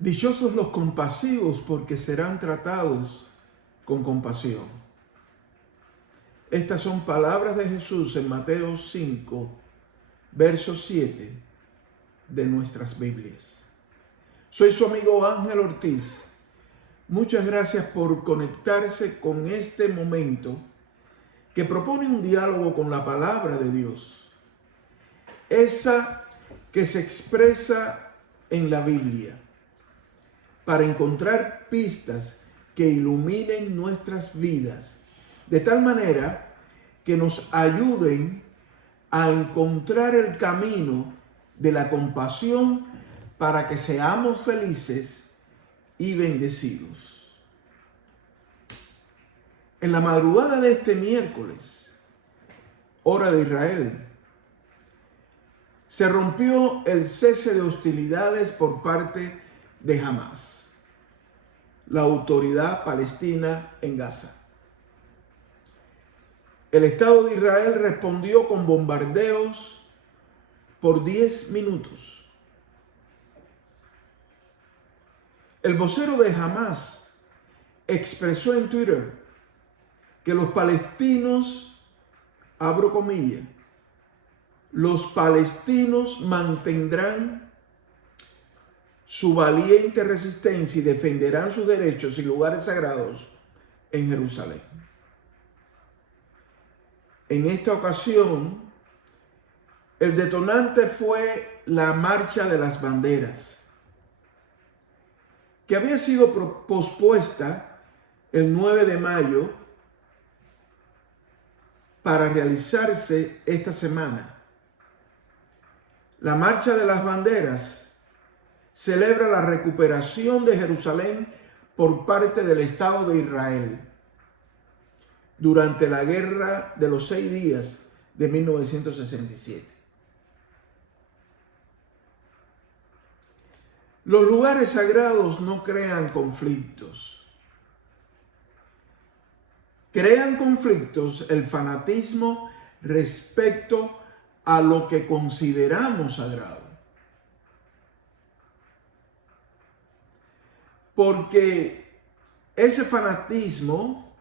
Dichosos los compasivos, porque serán tratados con compasión. Estas son palabras de Jesús en Mateo 5, verso 7 de nuestras Biblias. Soy su amigo Ángel Ortiz. Muchas gracias por conectarse con este momento que propone un diálogo con la palabra de Dios. Esa que se expresa en la Biblia, para encontrar pistas que iluminen nuestras vidas, de tal manera que nos ayuden a encontrar el camino de la compasión para que seamos felices y bendecidos. En la madrugada de este miércoles, hora de Israel, se rompió el cese de hostilidades por parte de Hamás, la autoridad palestina en Gaza. El Estado de Israel respondió con bombardeos por 10 minutos. El vocero de Hamás expresó en Twitter que los palestinos, abro comillas, los palestinos mantendrán su valiente resistencia y defenderán sus derechos y lugares sagrados en Jerusalén. En esta ocasión, el detonante fue la Marcha de las Banderas, que había sido pospuesta el 9 de mayo para realizarse esta semana. La Marcha de las Banderas celebra la recuperación de Jerusalén por parte del Estado de Israel durante la Guerra de los 6 días de 1967. Los lugares sagrados no crean conflictos. Crean conflictos el fanatismo respecto a lo que consideramos sagrado. Porque ese fanatismo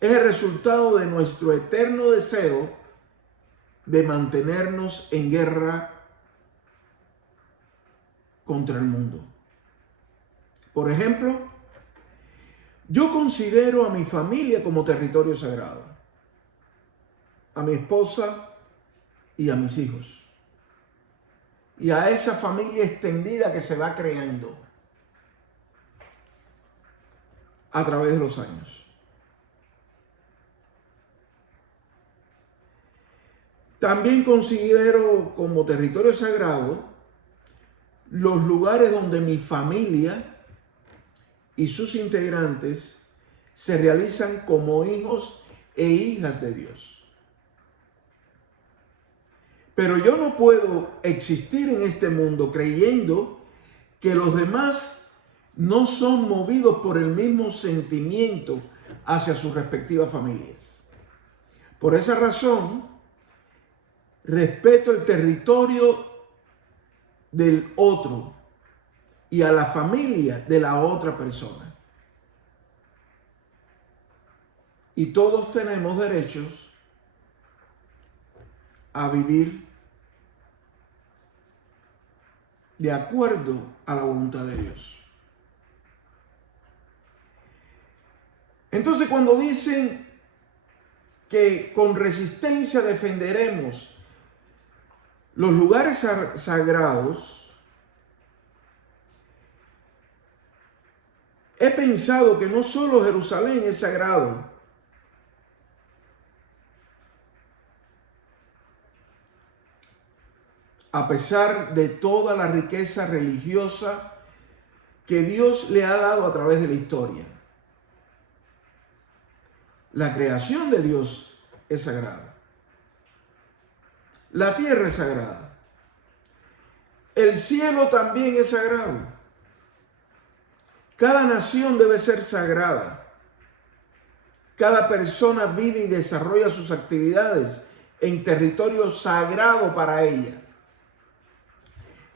es el resultado de nuestro eterno deseo de mantenernos en guerra contra el mundo. Por ejemplo, yo considero a mi familia como territorio sagrado, a mi esposa y a mis hijos, y a esa familia extendida que se va creando a través de los años. También considero como territorio sagrado los lugares donde mi familia y sus integrantes se realizan como hijos e hijas de Dios. Pero yo no puedo existir en este mundo creyendo que los demás no son movidos por el mismo sentimiento hacia sus respectivas familias. Por esa razón, respeto el territorio del otro y a la familia de la otra persona. Y todos tenemos derechos a vivir de acuerdo a la voluntad de Dios. Entonces, cuando dicen que con resistencia defenderemos los lugares sagrados, he pensado que no solo Jerusalén es sagrado, a pesar de toda la riqueza religiosa que Dios le ha dado a través de la historia. La creación de Dios es sagrada. La tierra es sagrada. El cielo también es sagrado. Cada nación debe ser sagrada. Cada persona vive y desarrolla sus actividades en territorio sagrado para ella.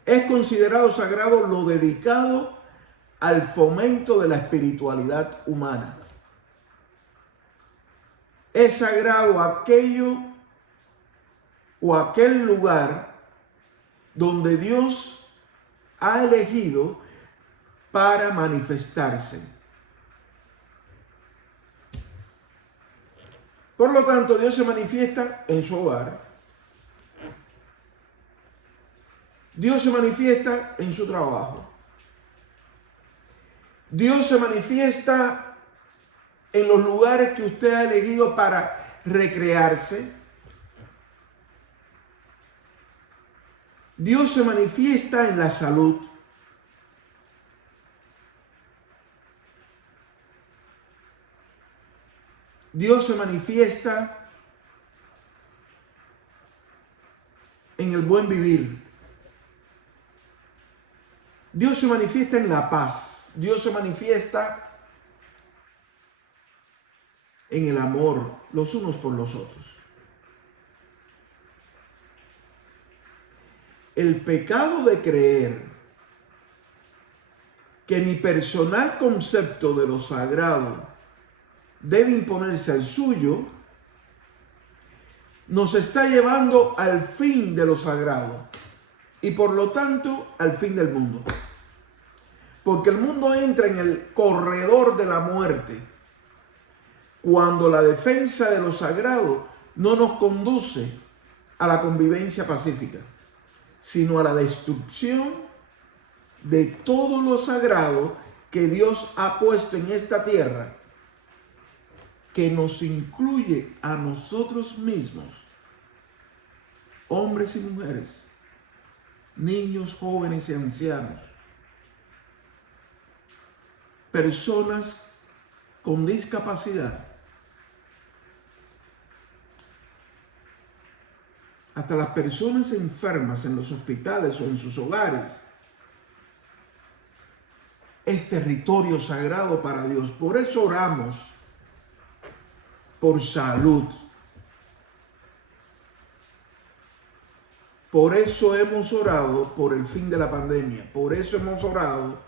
Es considerado sagrado lo dedicado al fomento de la espiritualidad humana. Es sagrado aquello o aquel lugar donde Dios ha elegido para manifestarse. Por lo tanto, Dios se manifiesta en su hogar. Dios se manifiesta en su trabajo. Dios se manifiesta en los lugares que usted ha elegido para recrearse. Dios se manifiesta en la salud. Dios se manifiesta en el buen vivir. Dios se manifiesta en la paz. Dios se manifiesta en el amor los unos por los otros. El pecado de creer que mi personal concepto de lo sagrado debe imponerse al suyo, nos está llevando al fin de lo sagrado y por lo tanto al fin del mundo. Porque el mundo entra en el corredor de la muerte cuando la defensa de lo sagrado no nos conduce a la convivencia pacífica, sino a la destrucción de todo lo sagrado que Dios ha puesto en esta tierra, que nos incluye a nosotros mismos, hombres y mujeres, niños, jóvenes y ancianos, personas con discapacidad, hasta las personas enfermas en los hospitales o en sus hogares. Es territorio sagrado para Dios. Por eso oramos por salud. Por eso hemos orado por el fin de la pandemia. Por eso hemos orado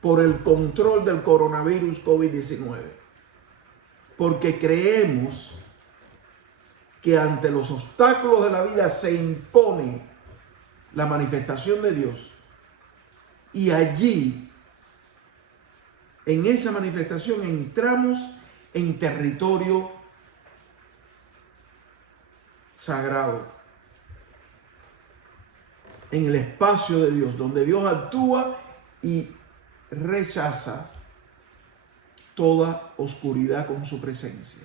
por el control del coronavirus COVID-19. Porque creemos que ante los obstáculos de la vida se impone la manifestación de Dios. Y allí, en esa manifestación, entramos en territorio sagrado, en el espacio de Dios, donde Dios actúa y rechaza toda oscuridad con su presencia.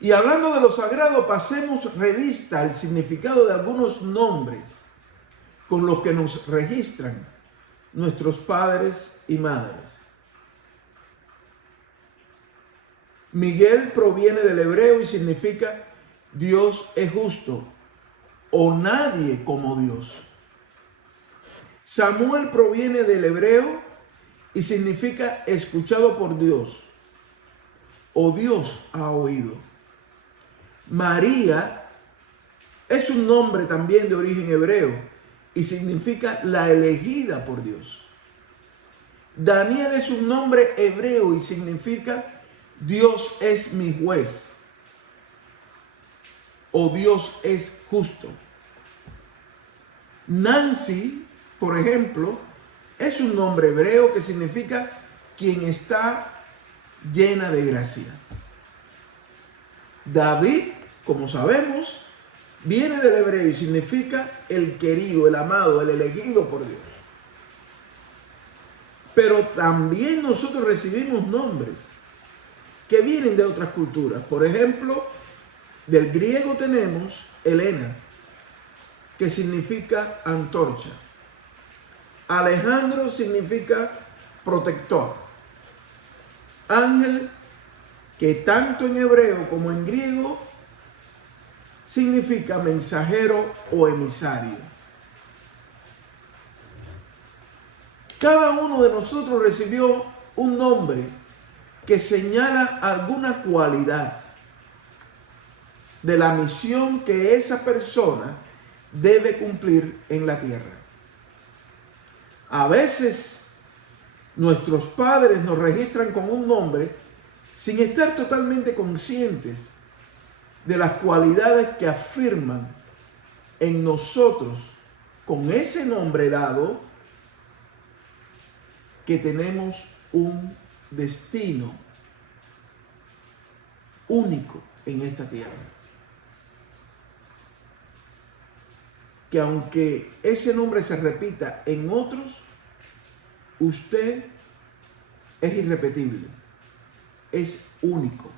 Y hablando de lo sagrado, pasemos revista al significado de algunos nombres con los que nos registran nuestros padres y madres. Miguel proviene del hebreo y significa Dios es justo o nadie como Dios. Samuel proviene del hebreo y significa escuchado por Dios o Dios ha oído. María es un nombre también de origen hebreo y significa la elegida por Dios. Daniel es un nombre hebreo y significa Dios es mi juez o Dios es justo. Nancy, por ejemplo, es un nombre hebreo que significa quien está llena de gracia. David, como sabemos, viene del hebreo y significa el querido, el amado, el elegido por Dios. Pero también nosotros recibimos nombres que vienen de otras culturas. Por ejemplo, del griego tenemos Elena, que significa antorcha. Alejandro significa protector. Ángel, que tanto en hebreo como en griego significa mensajero o emisario. Cada uno de nosotros recibió un nombre que señala alguna cualidad. de la misión que esa persona debe cumplir en la tierra. A veces nuestros padres nos registran con un nombre sin estar totalmente conscientes de las cualidades que afirman en nosotros con ese nombre dado, que tenemos un destino único en esta tierra. Que aunque ese nombre se repita en otros, usted es irrepetible, es único.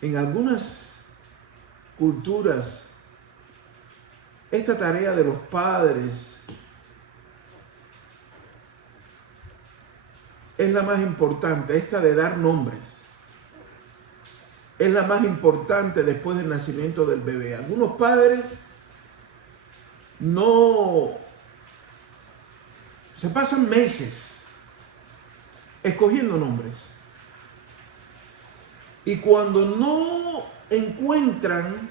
En algunas culturas, esta tarea de los padres es la más importante, esta de dar nombres. Es la más importante después del nacimiento del bebé. Algunos padres no se pasan meses escogiendo nombres. Y cuando no encuentran,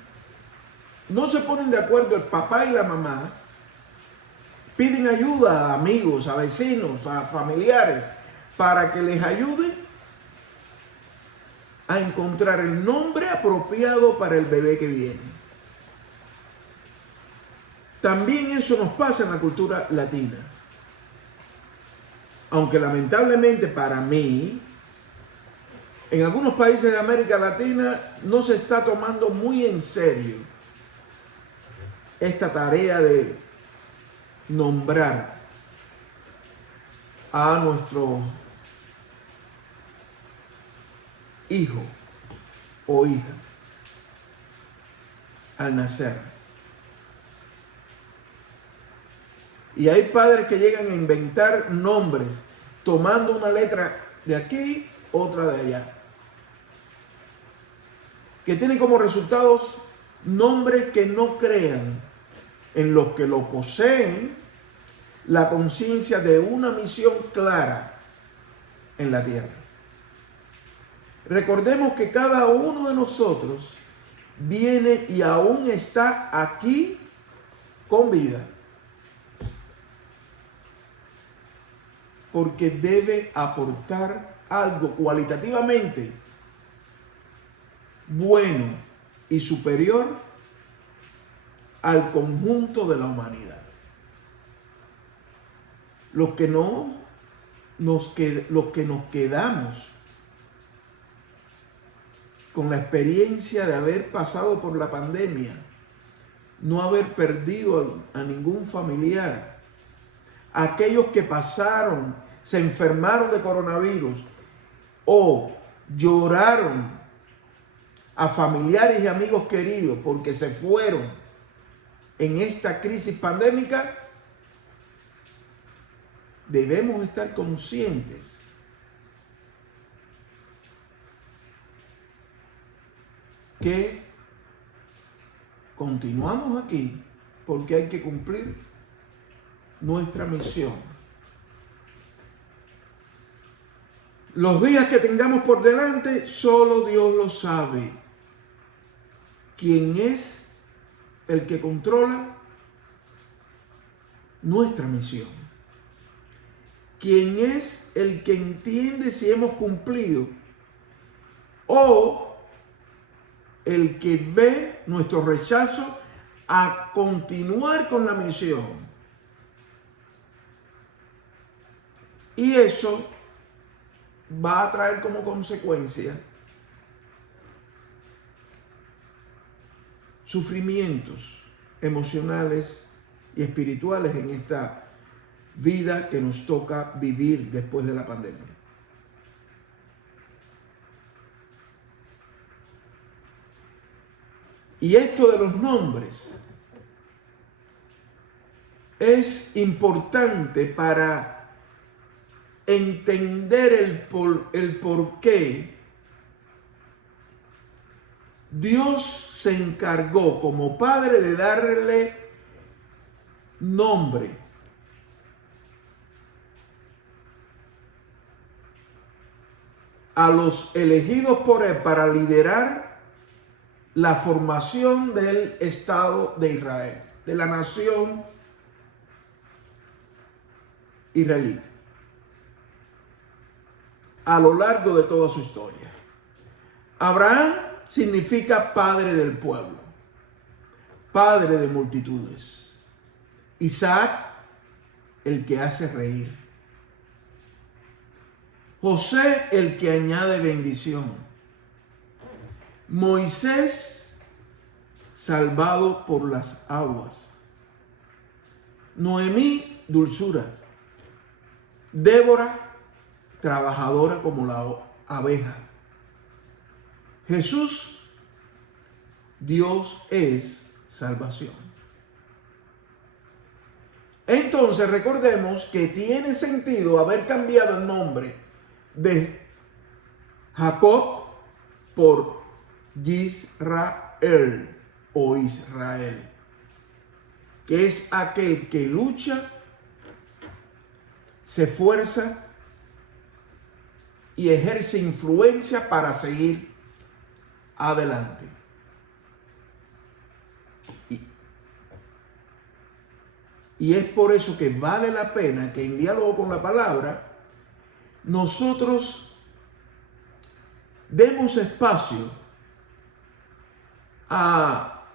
no se ponen de acuerdo el papá y la mamá, piden ayuda a amigos, a vecinos, a familiares, para que les ayuden a encontrar el nombre apropiado para el bebé que viene. También eso nos pasa en la cultura latina. Aunque lamentablemente para mí, en algunos países de América Latina no se está tomando muy en serio esta tarea de nombrar a nuestro hijo o hija al nacer. Y hay padres que llegan a inventar nombres tomando una letra de aquí, otra de allá, que tienen como resultados nombres que no crean en los que lo poseen la conciencia de una misión clara en la tierra. Recordemos que cada uno de nosotros viene y aún está aquí con vida, porque debe aportar algo cualitativamente bueno y superior al conjunto de la humanidad. Los que nos quedamos con la experiencia de haber pasado por la pandemia, no haber perdido a ningún familiar, aquellos que pasaron, se enfermaron de coronavirus o lloraron a familiares y amigos queridos porque se fueron en esta crisis pandémica, debemos estar conscientes que continuamos aquí porque hay que cumplir nuestra misión. Los días que tengamos por delante, solo Dios lo sabe. ¿Quién es el que controla nuestra misión? ¿Quién es el que entiende si hemos cumplido? ¿O el que ve nuestro rechazo a continuar con la misión? Y eso va a traer como consecuencia sufrimientos emocionales y espirituales en esta vida que nos toca vivir después de la pandemia. Y esto de los nombres es importante para entender el por qué Dios se encargó como padre de darle nombre a los elegidos por él para liderar la formación del Estado de Israel, de la nación israelita, a lo largo de toda su historia. Abraham significa padre del pueblo, padre de multitudes. Isaac, el que hace reír. José, el que añade bendición. Moisés, salvado por las aguas. Noemí, dulzura. Débora, trabajadora como la abeja. Jesús, Dios es salvación. Entonces recordemos que tiene sentido haber cambiado el nombre de Jacob por Yisrael o Israel, que es aquel que lucha, se esfuerza y ejerce influencia para seguir adelante. Y es por eso que vale la pena que en diálogo con la palabra nosotros demos espacio a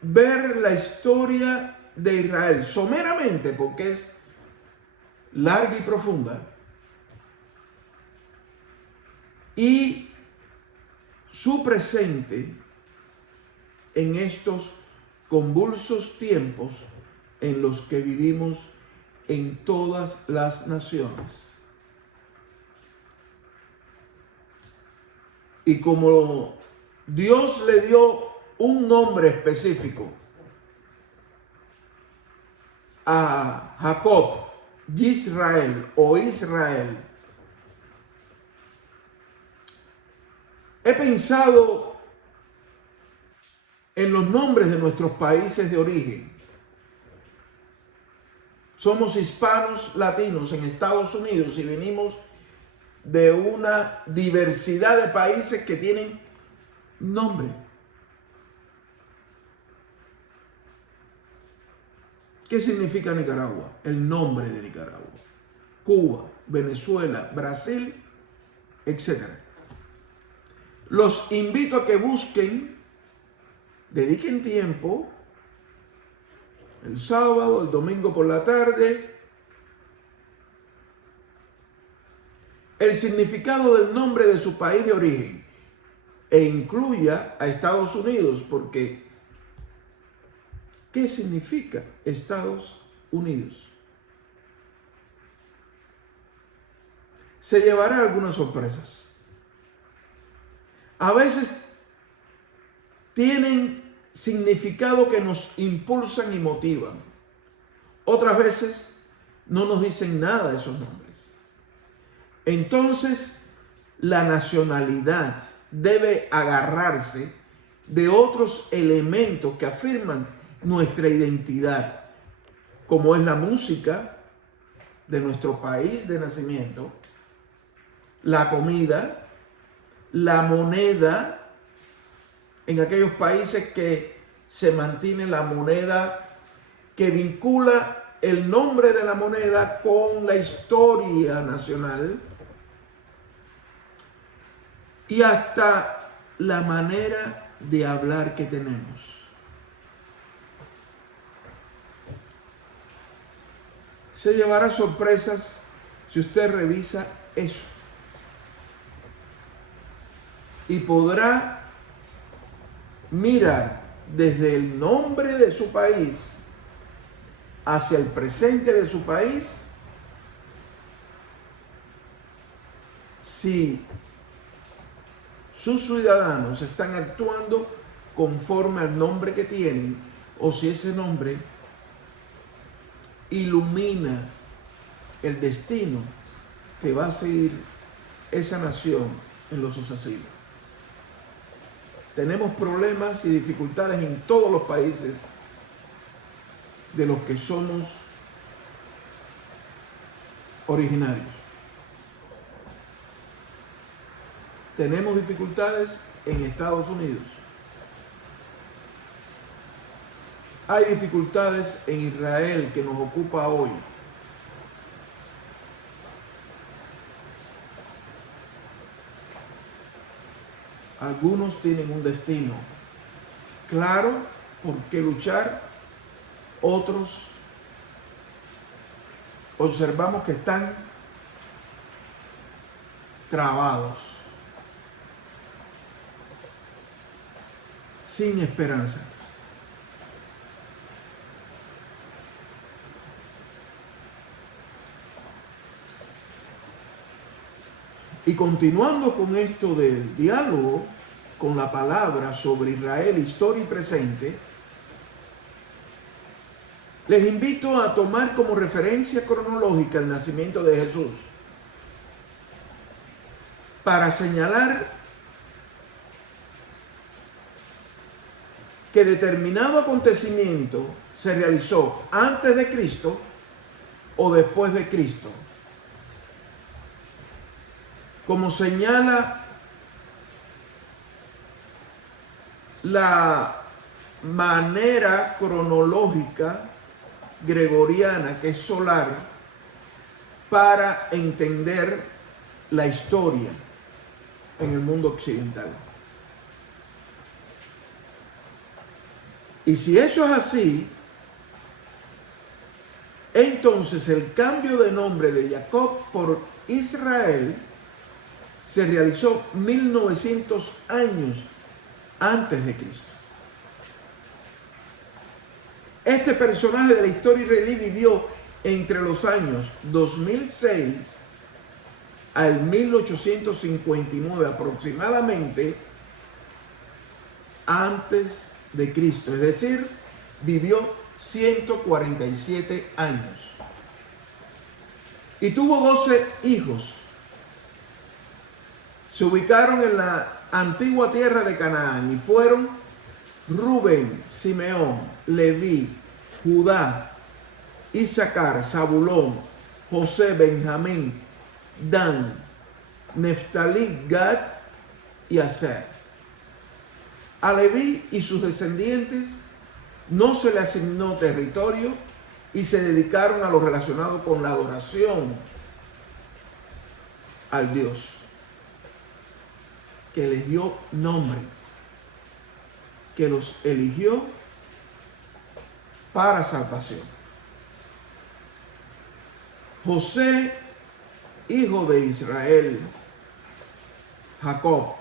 ver la historia de Israel someramente, porque es larga y profunda, y su presente en estos convulsos tiempos en los que vivimos en todas las naciones. Y como Dios le dio un nombre específico a Jacob, Yisrael o Israel, he pensado en los nombres de nuestros países de origen. Somos hispanos latinos en Estados Unidos y venimos de una diversidad de países que tienen nombre. ¿Qué significa Nicaragua? El nombre de Nicaragua. Cuba, Venezuela, Brasil, etc. Los invito a que busquen, dediquen tiempo, el sábado, el domingo por la tarde, el significado del nombre de su país de origen e incluya a Estados Unidos, porque ¿qué significa Estados Unidos? Se llevará algunas sorpresas. A veces tienen significado que nos impulsan y motivan. Otras veces no nos dicen nada de esos nombres. Entonces, la nacionalidad debe agarrarse de otros elementos que afirman nuestra identidad, como es la música de nuestro país de nacimiento, la comida, la moneda. En aquellos países que se mantiene la moneda, que vincula el nombre de la moneda con la historia nacional, y hasta la manera de hablar que tenemos. Se llevará sorpresas si usted revisa eso. Y podrá mirar desde el nombre de su país hacia el presente de su país, si sus ciudadanos están actuando conforme al nombre que tienen, o si ese nombre ilumina el destino que va a seguir esa nación en lo sucesivo. Tenemos problemas y dificultades en todos los países de los que somos originarios. Tenemos dificultades en Estados Unidos. Hay dificultades en Israel que nos ocupa hoy. Algunos tienen un destino claro por qué luchar, otros observamos que están trabados, sin esperanza. Y continuando con esto del diálogo con la palabra sobre Israel, historia y presente, les invito a tomar como referencia cronológica el nacimiento de Jesús para señalar que determinado acontecimiento se realizó antes de Cristo o después de Cristo. Como señala la manera cronológica gregoriana, que es solar, para entender la historia en el mundo occidental. Y si eso es así, entonces el cambio de nombre de Jacob por Israel se realizó 1900 años antes de Cristo. Este personaje de la historia israelí vivió entre los años 2006 al 1859 aproximadamente antes de Cristo, es decir, vivió 147 años y tuvo 12 hijos. Se ubicaron en la antigua tierra de Canaán y fueron Rubén, Simeón, Leví, Judá, Isaacar, Zabulón, José, Benjamín, Dan, Neftalí, Gad y Aser. A Leví y sus descendientes no se le asignó territorio y se dedicaron a lo relacionado con la adoración al Dios que les dio nombre, que los eligió para salvación. José, hijo de Israel, Jacob,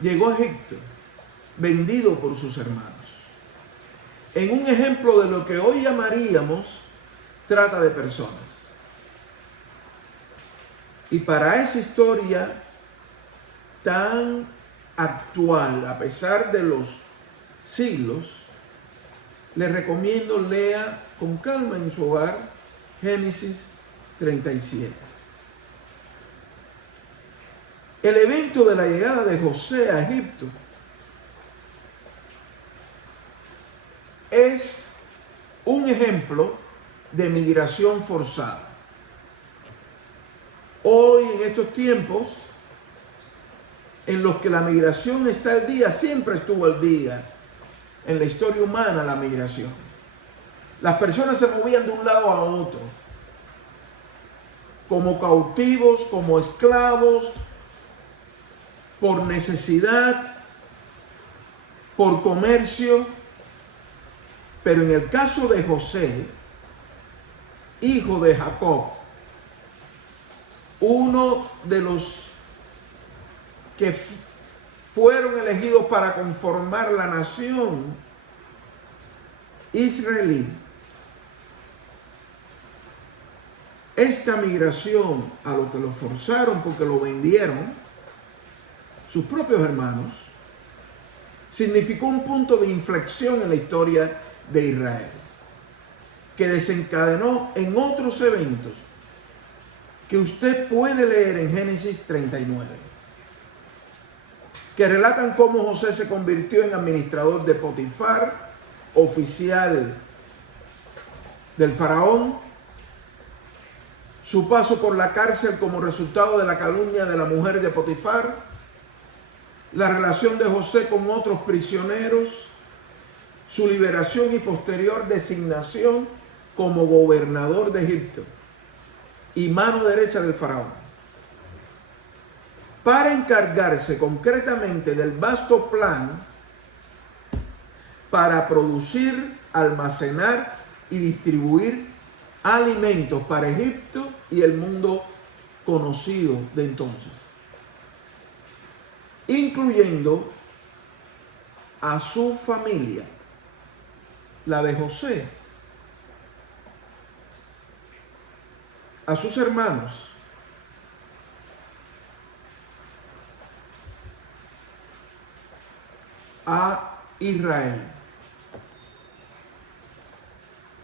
llegó a Egipto, vendido por sus hermanos, en un ejemplo de lo que hoy llamaríamos trata de personas. Y para esa historia tan actual, a pesar de los siglos, les recomiendo lea con calma en su hogar Génesis 37. El evento de la llegada de José a Egipto es un ejemplo de migración forzada. Hoy, en estos tiempos en los que la migración está al día, siempre estuvo al día en la historia humana la migración. Las personas se movían de un lado a otro, como cautivos, como esclavos, por necesidad, por comercio. Pero en el caso de José, hijo de Jacob, uno de los que fueron elegidos para conformar la nación israelí, esta migración a lo que lo forzaron porque lo vendieron sus propios hermanos, significó un punto de inflexión en la historia de Israel, que desencadenó en otros eventos que usted puede leer en Génesis 39, que relatan cómo José se convirtió en administrador de Potifar, oficial del faraón, su paso por la cárcel como resultado de la calumnia de la mujer de Potifar, la relación de José con otros prisioneros, su liberación y posterior designación como gobernador de Egipto y mano derecha del faraón, para encargarse concretamente del vasto plan para producir, almacenar y distribuir alimentos para Egipto y el mundo conocido de entonces, incluyendo a su familia, la de José, a sus hermanos, a Israel,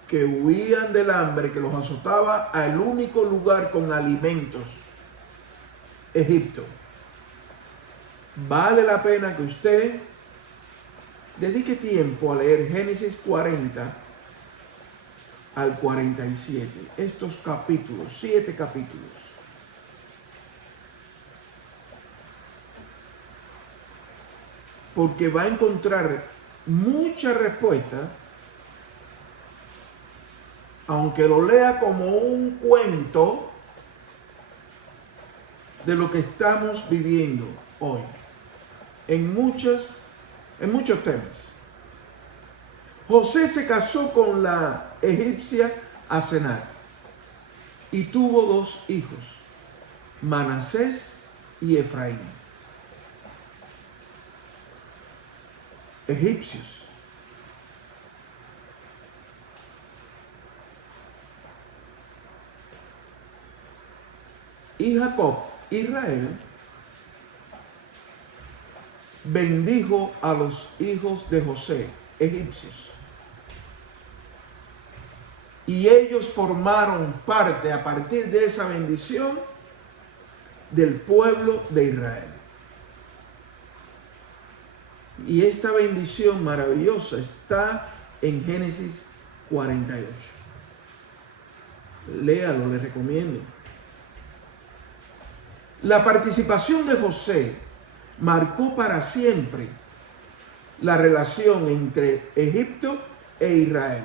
que huían del hambre que los azotaba al único lugar con alimentos, Egipto. Vale la pena que usted dedique tiempo a leer Génesis 40 al 47, estos capítulos, 7 capítulos. Porque va a encontrar mucha respuesta, aunque lo lea como un cuento de lo que estamos viviendo hoy, en muchos temas. José se casó con la egipcia Asenat y tuvo 2 hijos, Manasés y Efraín, egipcios. Y Jacob, Israel, bendijo a los hijos de José, egipcios. Y ellos formaron parte, a partir de esa bendición, del pueblo de Israel. Y esta bendición maravillosa está en Génesis 48. Léalo, le recomiendo. La participación de José marcó para siempre la relación entre Egipto e Israel.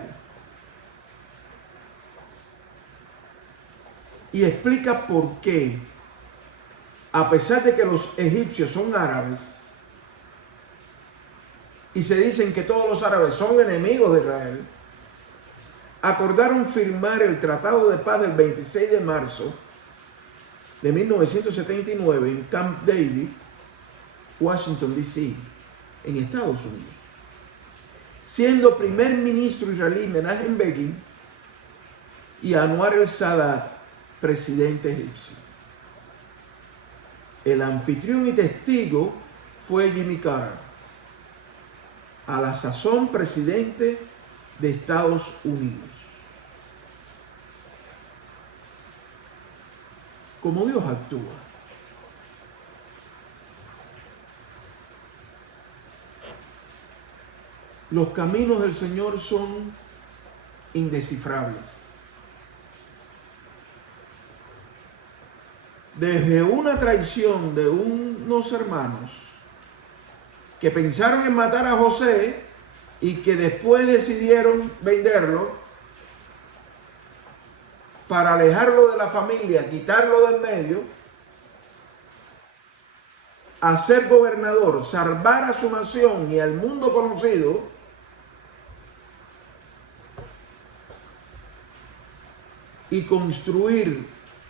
Y explica por qué, a pesar de que los egipcios son árabes, y se dicen que todos los árabes son enemigos de Israel, acordaron firmar el Tratado de Paz del 26 de marzo de 1979 en Camp David, Washington, D.C., en Estados Unidos, siendo primer ministro israelí Menachem Begin y Anwar el-Sadat presidente egipcio. El anfitrión y testigo fue Jimmy Carter, a la sazón presidente de Estados Unidos. Como Dios actúa. Los caminos del Señor son indescifrables. Desde una traición de unos hermanos que pensaron en matar a José y que después decidieron venderlo para alejarlo de la familia, quitarlo del medio, a ser gobernador, salvar a su nación y al mundo conocido, y construir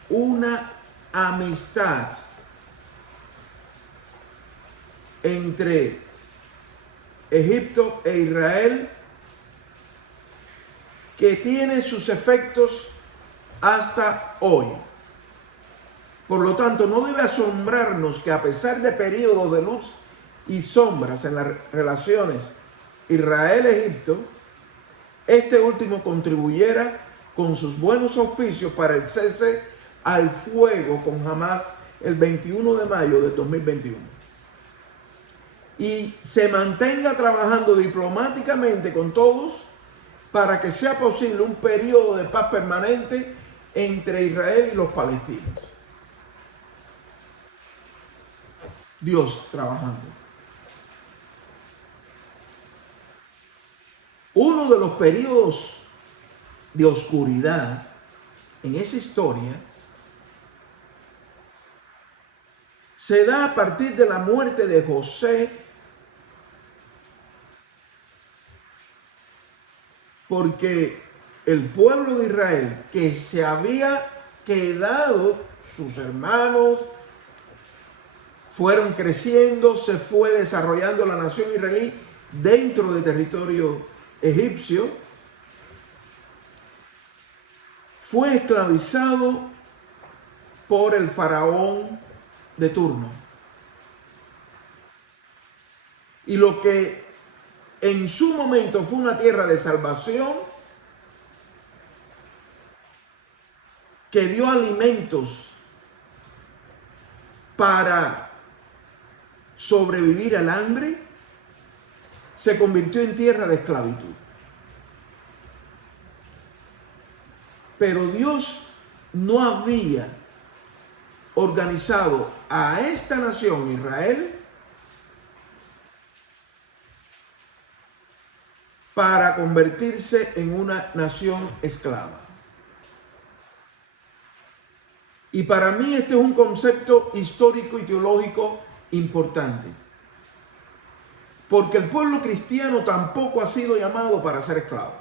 una amistad entre Egipto e Israel que tiene sus efectos hasta hoy. Por lo tanto, no debe asombrarnos que a pesar de periodos de luz y sombras en las relaciones Israel-Egipto, este último contribuyera con sus buenos auspicios para el cese al fuego con Hamás el 21 de mayo de 2021. Y se mantenga trabajando diplomáticamente con todos para que sea posible un periodo de paz permanente entre Israel y los palestinos. Dios trabajando. Uno de los periodos de oscuridad en esa historia se da a partir de la muerte de José, porque el pueblo de Israel, que se había quedado, sus hermanos fueron creciendo, se fue desarrollando la nación israelí dentro del territorio egipcio, fue esclavizado por el faraón de turno. Y lo que en su momento fue una tierra de salvación, que dio alimentos para sobrevivir al hambre, se convirtió en tierra de esclavitud. Pero Dios no había organizado a esta nación, Israel, para convertirse en una nación esclava. Y para mí este es un concepto histórico y teológico importante. Porque el pueblo cristiano tampoco ha sido llamado para ser esclavo.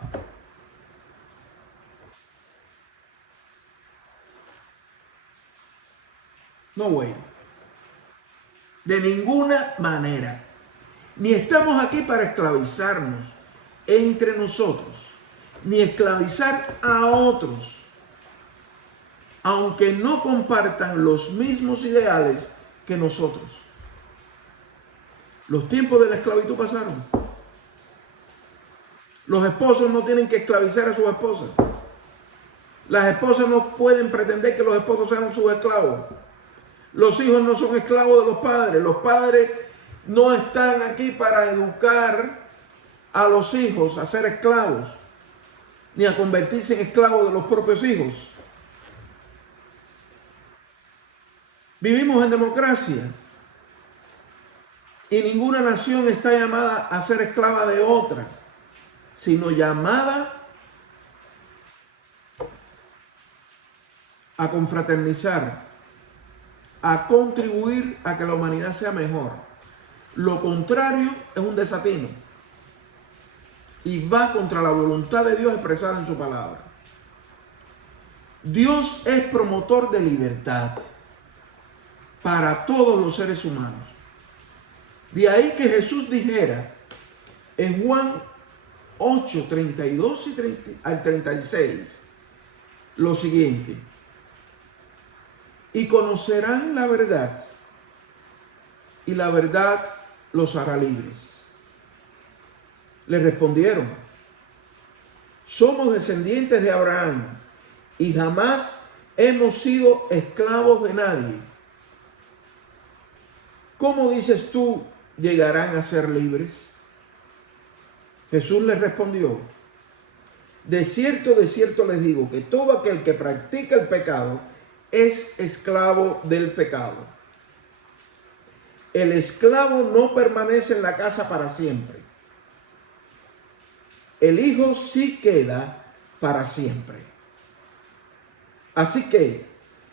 No way. De ninguna manera. Ni estamos aquí para esclavizarnos entre nosotros, ni esclavizar a otros, aunque no compartan los mismos ideales que nosotros. Los tiempos de la esclavitud pasaron. Los esposos no tienen que esclavizar a sus esposas. Las esposas no pueden pretender que los esposos sean sus esclavos. Los hijos no son esclavos de los padres. Los padres no están aquí para educar a los hijos a ser esclavos, ni a convertirse en esclavos de los propios hijos. Vivimos en democracia y ninguna nación está llamada a ser esclava de otra, sino llamada a confraternizar, a contribuir a que la humanidad sea mejor. Lo contrario es un desatino y va contra la voluntad de Dios expresada en su palabra. Dios es promotor de libertad para todos los seres humanos. De ahí que Jesús dijera en Juan 8, 32 al 36 lo siguiente: y conocerán la verdad, y la verdad los hará libres. Le respondieron: somos descendientes de Abraham y jamás hemos sido esclavos de nadie. ¿Cómo dices tú, llegarán a ser libres? Jesús les respondió: de cierto les digo que todo aquel que practica el pecado es esclavo del pecado. El esclavo no permanece en la casa para siempre. El Hijo sí queda para siempre. Así que,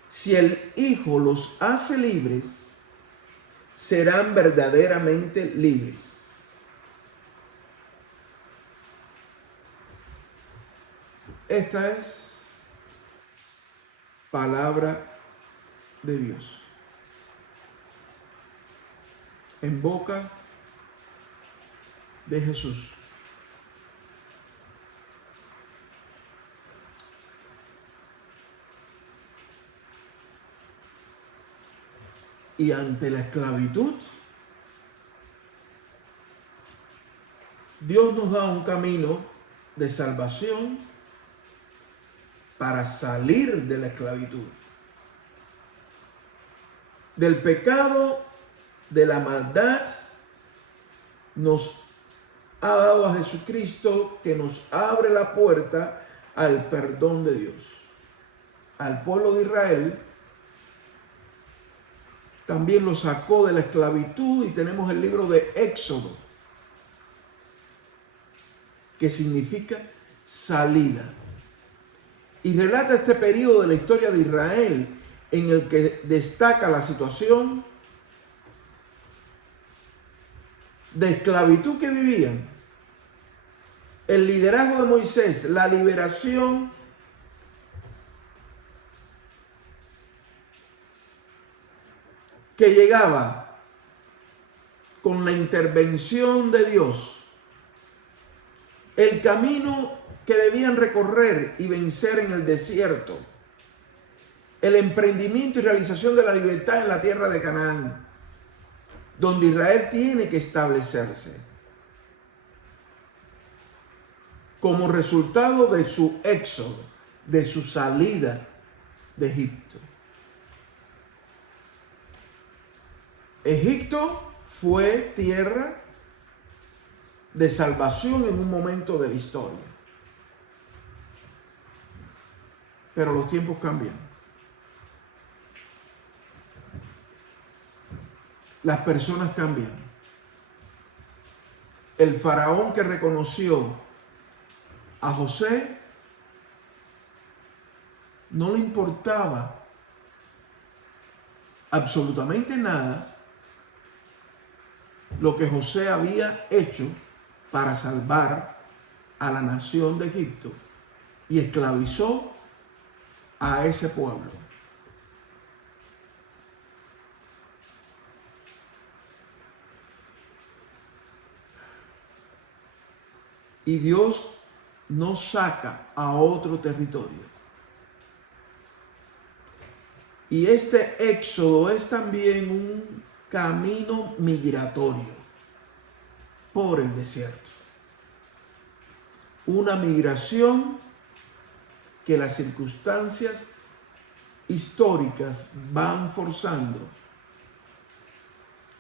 si el Hijo los hace libres, serán verdaderamente libres. Esta es palabra de Dios en boca de Jesús. Y ante la esclavitud, Dios nos da un camino de salvación para salir de la esclavitud, del pecado, de la maldad. Nos ha dado a Jesucristo, que nos abre la puerta al perdón de Dios. al pueblo de Israel, también lo sacó de la esclavitud, y tenemos el libro de Éxodo, que significa salida. Y relata este periodo de la historia de Israel en el que destaca la situación de esclavitud que vivían, el liderazgo de Moisés, la liberación que llegaba con la intervención de Dios, el camino que debían recorrer y vencer en el desierto, el emprendimiento y realización de la libertad en la tierra de Canaán, donde Israel tiene que establecerse como resultado de su éxodo, de su salida de Egipto. Egipto fue tierra de salvación en un momento de la historia. Pero los tiempos cambian. Las personas cambian. El faraón que reconoció a José no le importaba absolutamente nada lo que José había hecho para salvar a la nación de Egipto, y esclavizó a ese pueblo. Y Dios nos saca a otro territorio. Y este éxodo es también un camino migratorio por el desierto. Una migración que las circunstancias históricas van forzando.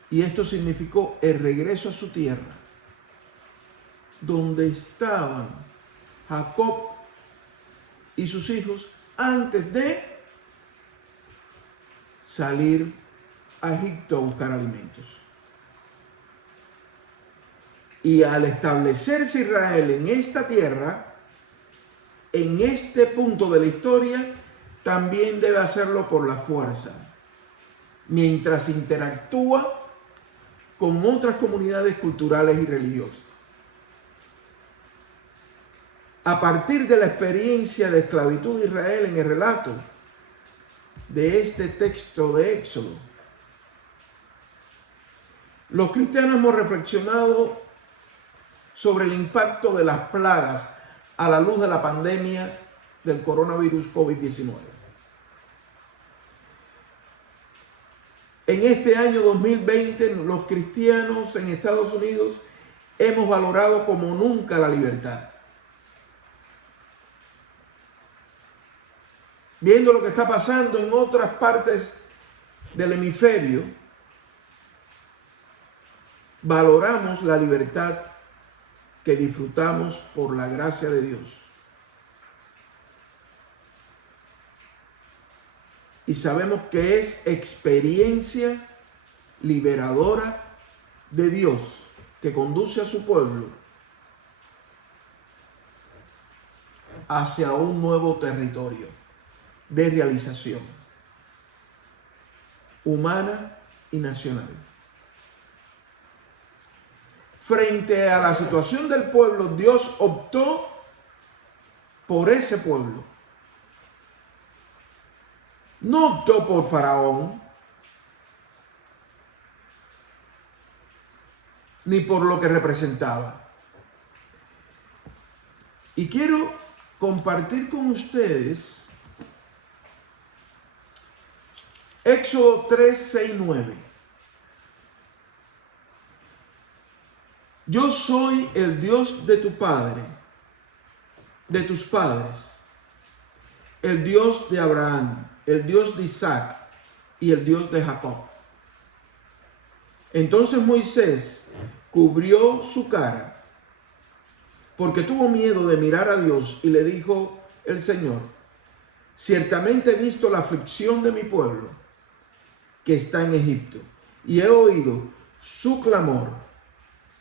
Y esto significó el regreso a su tierra, donde estaban Jacob y sus hijos antes de salir a Egipto a buscar alimentos. Y al establecerse Israel en esta tierra, en este punto de la historia, también debe hacerlo por la fuerza, mientras interactúa con otras comunidades culturales y religiosas. A partir de la experiencia de esclavitud de Israel en el relato de este texto de Éxodo, los cristianos hemos reflexionado sobre el impacto de las plagas a la luz de la pandemia del coronavirus COVID-19. En este año 2020, los cristianos en Estados Unidos hemos valorado como nunca la libertad. Viendo lo que está pasando en otras partes del hemisferio, valoramos la libertad que disfrutamos por la gracia de Dios. Y sabemos que es experiencia liberadora de Dios que conduce a su pueblo hacia un nuevo territorio de realización humana y nacional. Frente a la situación del pueblo, Dios optó por ese pueblo. No optó por Faraón, ni por lo que representaba. Y quiero compartir con ustedes Éxodo 3, 6, 9. Yo soy el Dios de tu padre, de tus padres, el Dios de Abraham, el Dios de Isaac y el Dios de Jacob. Entonces Moisés cubrió su cara porque tuvo miedo de mirar a Dios, y le dijo el Señor: Ciertamente he visto la aflicción de mi pueblo que está en Egipto, y he oído su clamor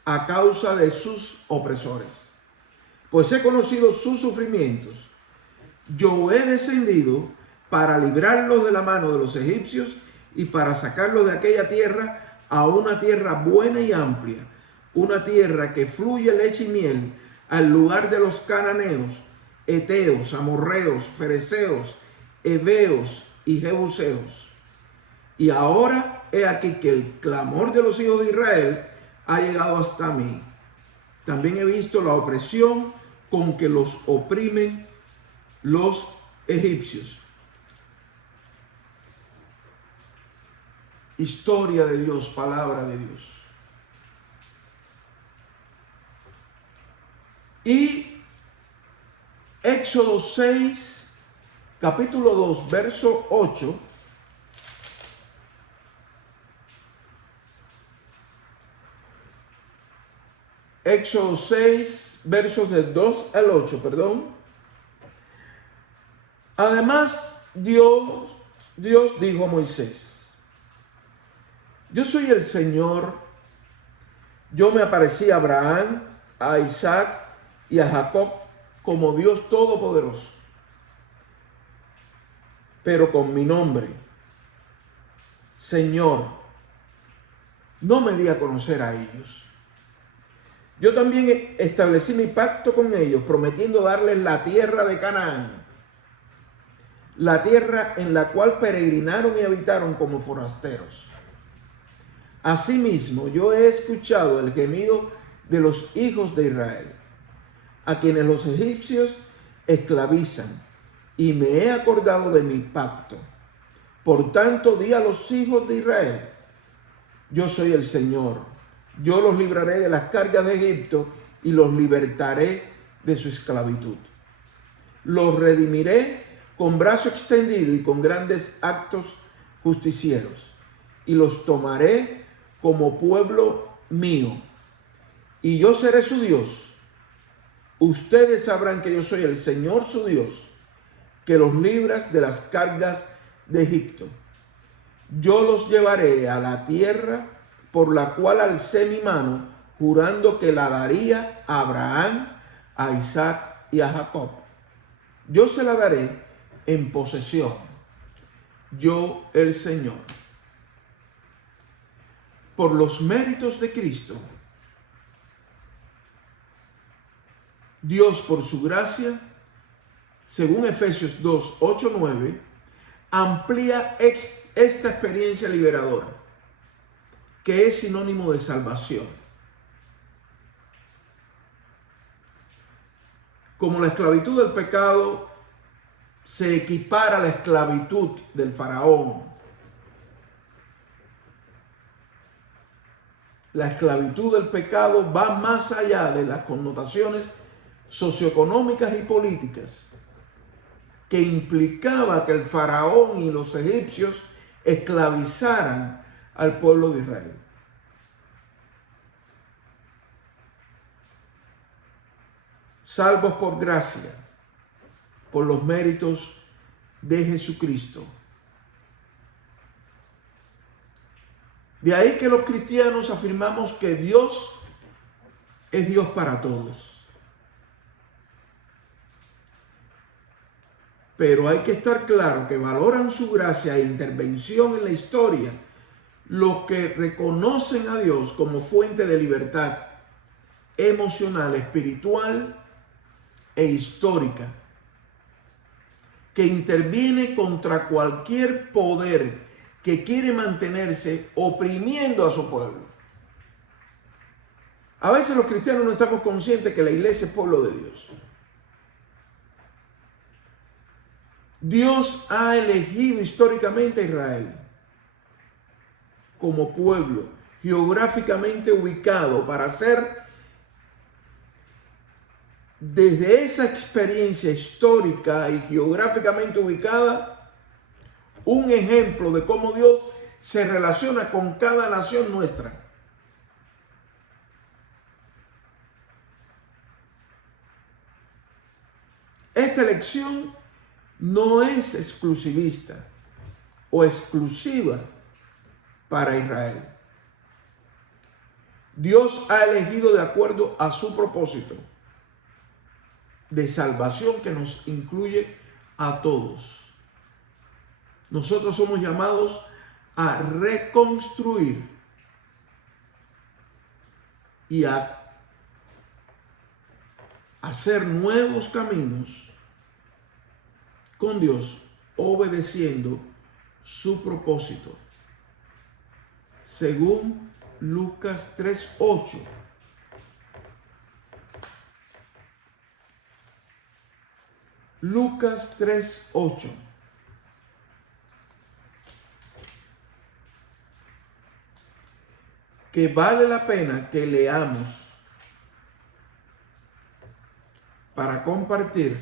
a causa de sus opresores. Pues he conocido sus sufrimientos. Yo he descendido para librarlos de la mano de los egipcios y para sacarlos de aquella tierra a una tierra buena y amplia, una tierra que fluye leche y miel, al lugar de los cananeos, heteos, amorreos, fereceos, heveos y jebuseos. Y ahora he aquí que el clamor de los hijos de Israel ha llegado hasta mí. También he visto la opresión con que los oprimen los egipcios. Historia de Dios, palabra de Dios. Y Éxodo 6, capítulo 2, verso 8. Éxodo 6, versos del 2 al 8, perdón. Además, Dios dijo a Moisés: yo soy el Señor. Yo me aparecí a Abraham, a Isaac y a Jacob como Dios Todopoderoso, pero con mi nombre, Señor, no me di a conocer a ellos. Yo también establecí mi pacto con ellos, prometiendo darles la tierra de Canaán, la tierra en la cual peregrinaron y habitaron como forasteros. Asimismo, yo he escuchado el gemido de los hijos de Israel, a quienes los egipcios esclavizan, y me he acordado de mi pacto. Por tanto, di a los hijos de Israel: yo soy el Señor. Yo los libraré de las cargas de Egipto y los libertaré de su esclavitud. Los redimiré con brazo extendido y con grandes actos justicieros, y los tomaré como pueblo mío, y yo seré su Dios. Ustedes sabrán que yo soy el Señor su Dios, que los libras de las cargas de Egipto. Yo los llevaré a la tierra por la cual alcé mi mano, jurando que la daría a Abraham, a Isaac y a Jacob. Yo se la daré en posesión, yo el Señor. Por los méritos de Cristo, Dios, por su gracia, según Efesios 2, 8, 9, amplía esta experiencia liberadora, que es sinónimo de salvación. Como la esclavitud del pecado se equipara a la esclavitud del faraón, la esclavitud del pecado va más allá de las connotaciones socioeconómicas y políticas que implicaba que el faraón y los egipcios esclavizaran al pueblo de Israel. Salvos por gracia, por los méritos de Jesucristo. De ahí que los cristianos afirmamos que Dios es Dios para todos. Pero hay que estar claro que valoran su gracia e intervención en la historia los que reconocen a Dios como fuente de libertad emocional, espiritual e histórica, que interviene contra cualquier poder que quiere mantenerse oprimiendo a su pueblo. A veces los cristianos no estamos conscientes que la iglesia es pueblo de Dios. Dios ha elegido históricamente a Israel como pueblo geográficamente ubicado para ser, desde esa experiencia histórica y geográficamente ubicada, un ejemplo de cómo Dios se relaciona con cada nación nuestra. Esta elección no es exclusivista o exclusiva para Israel. Dios ha elegido de acuerdo a su propósito de salvación que nos incluye a todos. Nosotros somos llamados a reconstruir y a hacer nuevos caminos con Dios, obedeciendo su propósito. Según Lucas 3:8. Lucas 3:8. Que vale la pena que leamos para compartir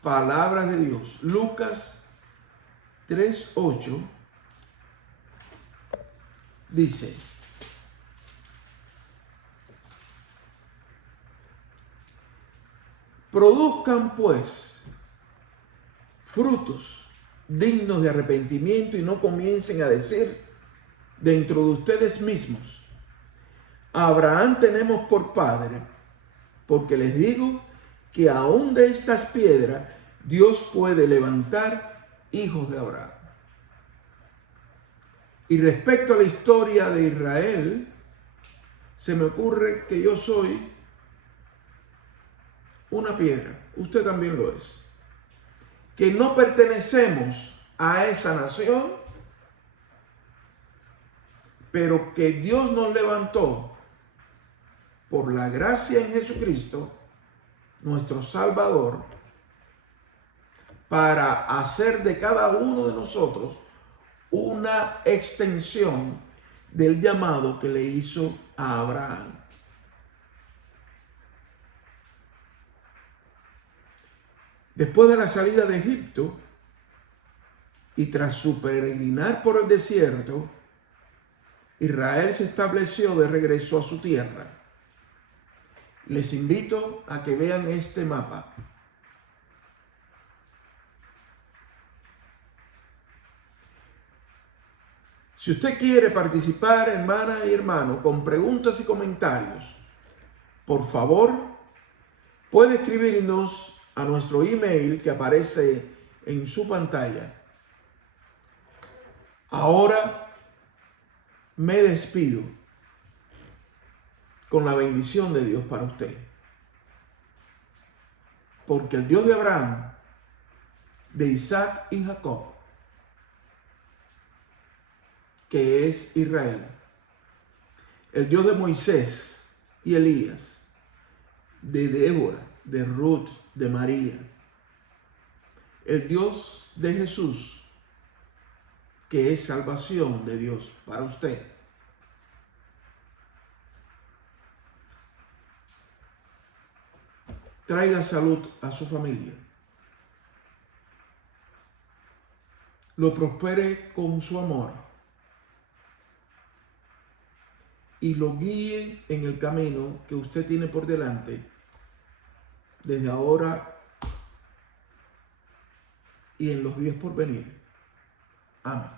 palabras de Dios. Lucas 3:8 dice: produzcan pues frutos dignos de arrepentimiento y no comiencen a decir dentro de ustedes mismos: a Abraham tenemos por padre, porque les digo que aún de estas piedras Dios puede levantar hijos de Abraham. Y respecto a la historia de Israel, se me ocurre que yo soy una piedra, usted también lo es, que no pertenecemos a esa nación, pero que Dios nos levantó por la gracia en Jesucristo, nuestro Salvador, para hacer de cada uno de nosotros una extensión del llamado que le hizo a Abraham. Después de la salida de Egipto y tras su peregrinar por el desierto, Israel se estableció de regreso a su tierra. Les invito a que vean este mapa. Si usted quiere participar, hermana y hermano, con preguntas y comentarios, por favor, puede escribirnos a nuestro email que aparece en su pantalla. Ahora me despido con la bendición de Dios para usted. Porque el Dios de Abraham, de Isaac y Jacob, que es Israel, el Dios de Moisés y Elías, de Débora, de Ruth, de María, el Dios de Jesús, que es salvación de Dios para usted, traiga salud a su familia, lo prospere con su amor y lo guíe en el camino que usted tiene por delante desde ahora y en los días por venir. Amén.